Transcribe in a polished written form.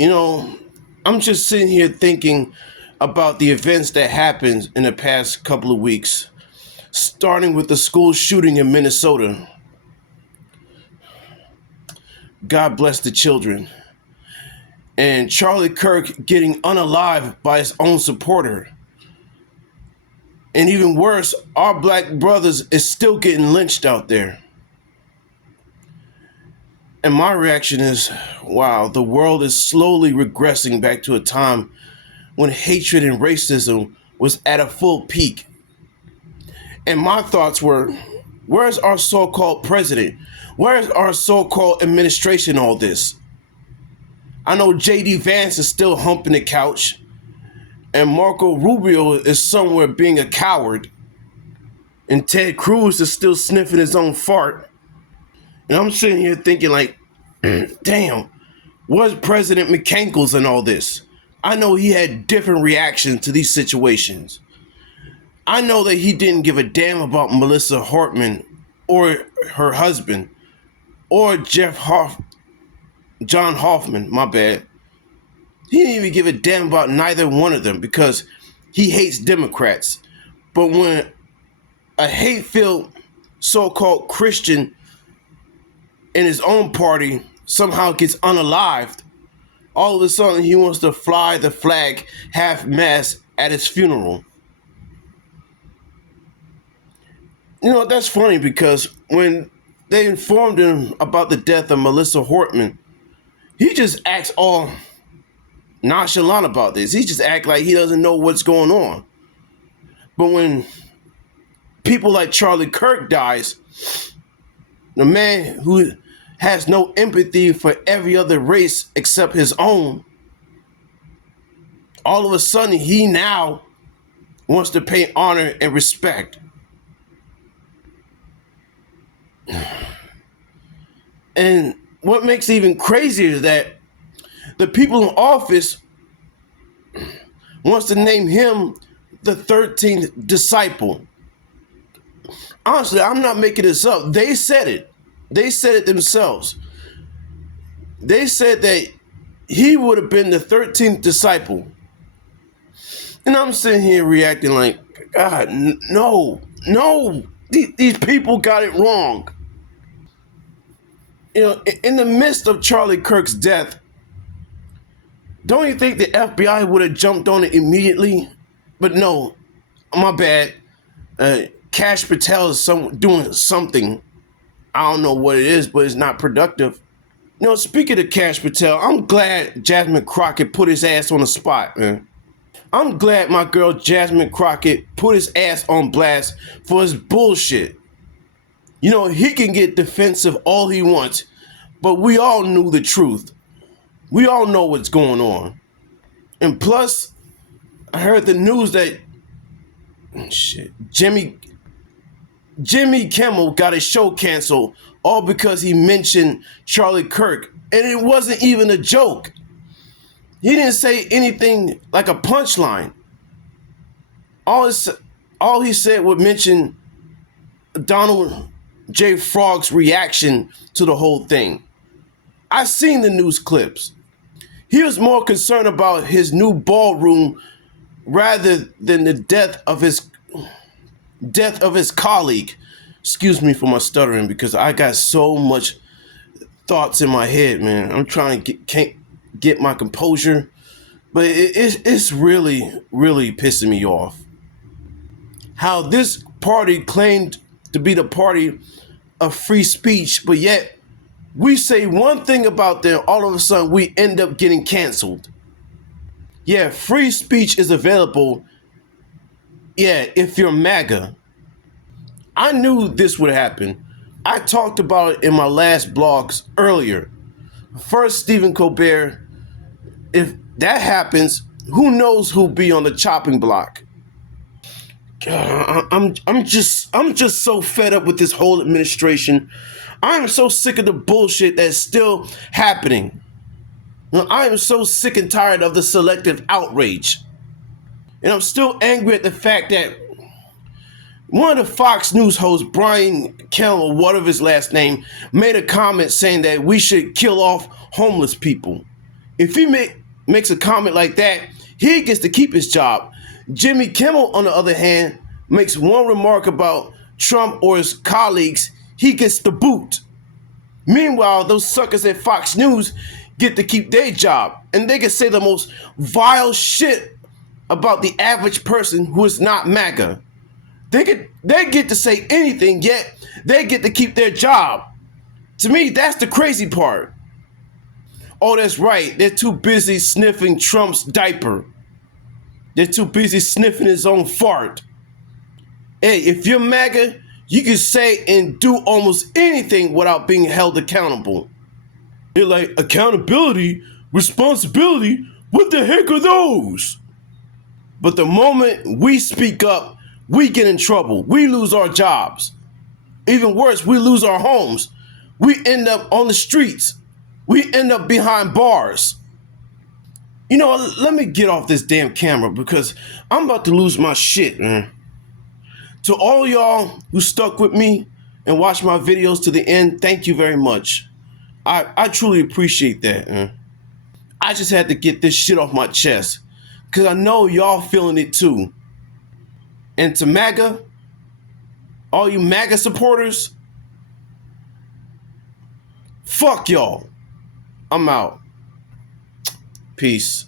You know, I'm just sitting here thinking about the events that happened in the past couple of weeks, starting with the school shooting in Minnesota. God bless the children. And Charlie Kirk getting unalived by his own supporter. And even worse, our black brothers is still getting lynched out there. And my reaction is, wow, the world is slowly regressing back to a time when hatred and racism was at a full peak. And my thoughts were, where's our so-called president? Where's our so-called administration, all this? I know J.D. Vance is still humping the couch, and Marco Rubio is somewhere being a coward, and Ted Cruz is still sniffing his own fart. And I'm sitting here thinking like, damn, where's President McCankles in all this? I know he had different reactions to these situations. I know that he didn't give a damn about Melissa Hartman or her husband or John Hoffman, my bad. He didn't even give a damn about neither one of them because he hates Democrats. But when a hate-filled so-called Christian in his own party somehow gets unalived, all of a sudden he wants to fly the flag half-mast at his funeral. You know, that's funny because when they informed him about the death of Melissa Hartman, he just acts all nonchalant about this. He just acts like he doesn't know what's going on. But when people like Charlie Kirk dies, the man who has no empathy for every other race except his own, all of a sudden he now wants to pay honor and respect. And what makes it even crazier is that the people in office wants to name him the 13th disciple. Honestly, I'm not making this up. They said it. They said it themselves. They said that he would have been the 13th disciple. And I'm sitting here reacting like, God, no. These people got it wrong. You know, in the midst of Charlie Kirk's death, don't you think the FBI would have jumped on it immediately? But no, my bad. Cash Patel is doing something. I don't know what it is, but it's not productive. You know, speaking of Cash Patel, I'm glad Jasmine Crockett put his ass on the spot, man. I'm glad my girl Jasmine Crockett put his ass on blast for his bullshit. You know, he can get defensive all he wants, but we all knew the truth. We all know what's going on. And plus, I heard the news that Jimmy Kimmel got his show canceled all because he mentioned Charlie Kirk. And it wasn't even a joke. He didn't say anything like a punchline. All he said would mention Donald J. Frog's reaction to the whole thing. I seen the news clips. He was more concerned about his new ballroom rather than the death of his colleague. Excuse me for my stuttering because I got so much thoughts in my head, man. I'm trying to can't get my composure, but it's really, really pissing me off. How this party claimed to be the party of free speech, but yet we say one thing about them, all of a sudden we end up getting canceled. Yeah, free speech is available. Yeah, if you're MAGA. I knew this would happen. I talked about it in my last blogs earlier. First, Stephen Colbert. If that happens, who knows who'll be on the chopping block? God, I'm just so fed up with this whole administration. I'm so sick of the bullshit that's still happening. I am so sick and tired of the selective outrage. And I'm still angry at the fact that one of the Fox News hosts, Brian Kell, or whatever his last name, made a comment saying that we should kill off homeless people. If he makes a comment like that, he gets to keep his job. Jimmy Kimmel, on the other hand, makes one remark about Trump or his colleagues, he gets the boot. Meanwhile, those suckers at Fox News get to keep their job, and they can say the most vile shit about the average person who is not MAGA. They get to say anything, yet they get to keep their job. To me, that's the crazy part. Oh, that's right. They're too busy sniffing Trump's diaper. They're too busy sniffing his own fart. Hey, if you're MAGA, you can say and do almost anything without being held accountable. They're like, accountability, responsibility, what the heck are those? But the moment we speak up, we get in trouble. We lose our jobs. Even worse, we lose our homes. We end up on the streets. We end up behind bars. You know, let me get off this damn camera because I'm about to lose my shit, man. To all y'all who stuck with me and watched my videos to the end, thank you very much. I truly appreciate that, man. I just had to get this shit off my chest because I know y'all feeling it too. And to MAGA, all you MAGA supporters, fuck y'all. I'm out. Peace.